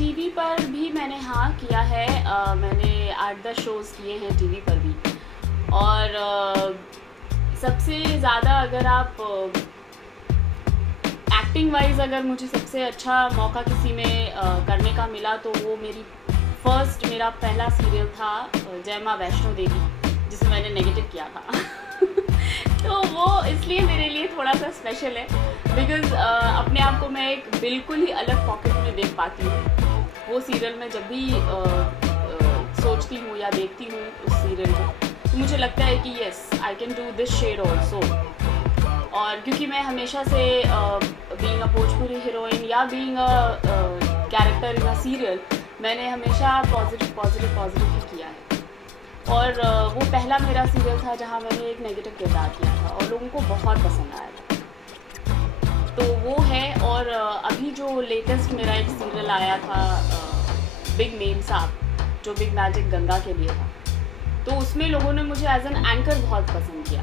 TV पर भी मैंने हाँ किया है। मैंने 8-10 शोज़ किए हैं टीवी पर भी। और सबसे ज़्यादा अगर आप एक्टिंग वाइज अगर मुझे सबसे अच्छा मौका किसी में करने का मिला तो वो मेरा पहला सीरियल था जय माँ वैष्णो देवी, जिसमें मैंने नेगेटिव किया था। तो वो इसलिए मेरे लिए थोड़ा सा स्पेशल है बिकॉज़ अपने आप को मैं एक बिल्कुल ही अलग पॉकेट में देख पाती हूँ। वो सीरियल में जब भी सोचती हूँ या देखती हूँ उस सीरियल को तो मुझे लगता है कि yes I can do this shade also. और क्योंकि मैं हमेशा से बीइंग अ भोजपुरी हीरोइन या being a character in a serial, मैंने हमेशा पॉजिटिव ही किया है। और वो पहला मेरा सीरियल था जहाँ मैंने एक नेगेटिव किरदार किया था और लोगों को बहुत पसंद आया था। तो वो है। और अभी जो लेटेस्ट मेरा एक सीरियल आया था बिग मेम साहब, जो बिग मैजिक गंगा के लिए था, तो उसमें लोगों ने मुझे एज एन एंकर बहुत पसंद किया।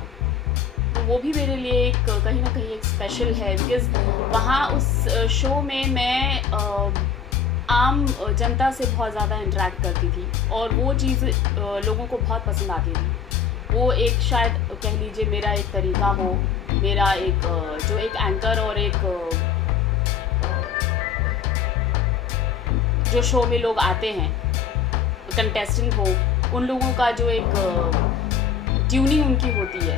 तो वो भी मेरे लिए एक कहीं ना कहीं एक स्पेशल है बिकॉज़ वहाँ उस शो में मैं आम जनता से बहुत ज़्यादा इंटरेक्ट करती थी और वो चीज़ लोगों को बहुत पसंद आती थी। वो एक शायद कह लीजिए मेरा एक तरीका हो, मेरा एक जो एक एंकर और एक जो शो में लोग आते हैं कंटेस्टेंट हो, उन लोगों का जो एक ट्यूनिंग उनकी होती है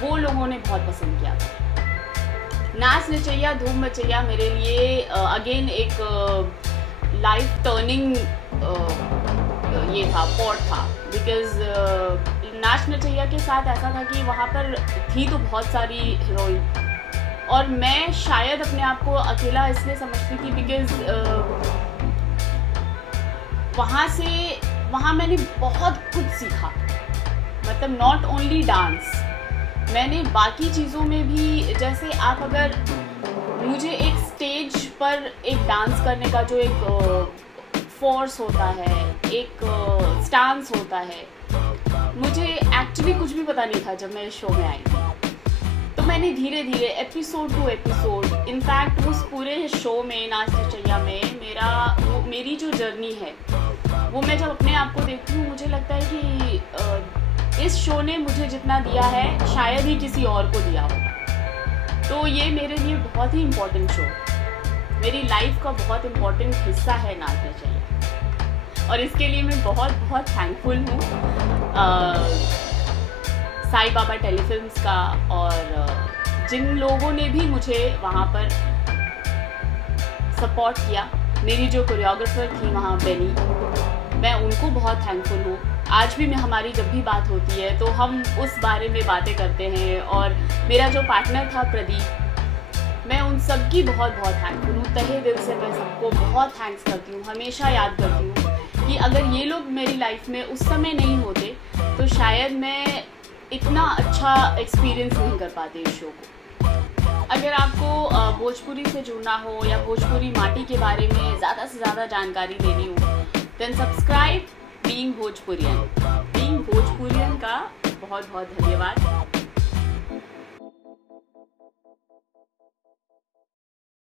वो लोगों ने बहुत पसंद किया था। नाच नचैया धूम मचैया मेरे लिए अगेन एक लाइफ टर्निंग ये था पॉट था बिकॉज़ नाच नचैया के साथ ऐसा था कि वहाँ पर थी तो बहुत सारी हीरोइन और मैं शायद अपने आप को अकेला इसलिए समझती थी बिकॉज़ वहाँ मैंने बहुत कुछ सीखा। मतलब नॉट ओनली डांस, मैंने बाकी चीज़ों में भी, जैसे आप अगर मुझे एक स्टेज पर एक डांस करने का जो एक फोर्स होता है, एक स्टांस होता है, मुझे एक्चुअली कुछ भी पता नहीं था जब मैं इस शो में आई थी। तो मैंने धीरे धीरे एपिसोड टू एपिसोड, इनफैक्ट उस पूरे शो में नाच नचैया में मेरी जो जर्नी है वो मैं जब अपने आप को देखती हूँ मुझे लगता है कि इस शो ने मुझे जितना दिया है शायद ही किसी और को दिया होगा। तो ये मेरे लिए बहुत ही इम्पोर्टेंट शो, मेरी लाइफ का बहुत इम्पोर्टेंट हिस्सा है नाच नचैया और इसके लिए मैं बहुत बहुत थैंकफुल हूँ साई बाबा टेलीफिल्म्स का और जिन लोगों ने भी मुझे वहाँ पर सपोर्ट किया। मेरी जो कोरियोग्राफर थी वहाँ बेनी, मैं उनको बहुत थैंकफुल हूँ। आज भी हमारी जब भी बात होती है तो हम उस बारे में बातें करते हैं। और मेरा जो पार्टनर था प्रदीप, मैं उन सब की बहुत बहुत थैंकफुल हूँ। तहे दिल से मैं सबको बहुत थैंक्स करती हूँ, हमेशा याद करती हूँ कि अगर ये लोग मेरी लाइफ में उस समय नहीं होते तो शायद मैं इतना अच्छा एक्सपीरियंस नहीं कर पाती इस शो को। अगर आपको भोजपुरी से जुड़ना हो या भोजपुरी माटी के बारे में ज़्यादा से ज़्यादा जानकारी लेनी हो देन सब्सक्राइब बीइंग भोजपुरियन का बहुत बहुत धन्यवाद।